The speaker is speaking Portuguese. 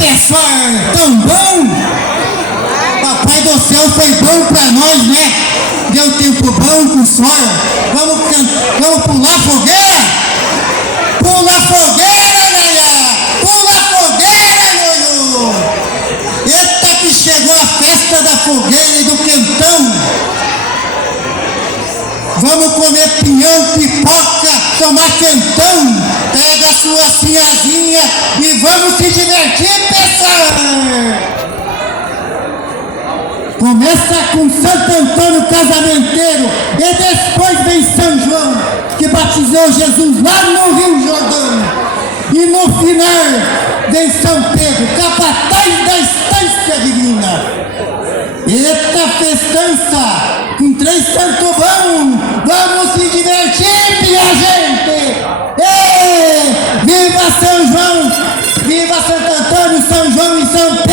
pessoal, tão bom? Papai do céu foi bom pra nós, né? Deu tempo bom com o senhor. Vamos pular fogueira? Pula fogueira, galera! Pula fogueira, Lulu! Eita que chegou a festa da fogueira e do quentão! Vamos comer pinhão, pipoca, tomar quentão! Pega a sua sinhazinha e vamos se divertir, pessoal! Começa com Santo Antônio Casamenteiro e depois vem São João, que batizou Jesus lá no Rio Jordão. E no final vem São Pedro, capataz da estância divina. Eita festança, com 3 santos bons, vamos se divertir, minha gente! Ei, viva São João, viva Santo Antônio, São João e São Pedro!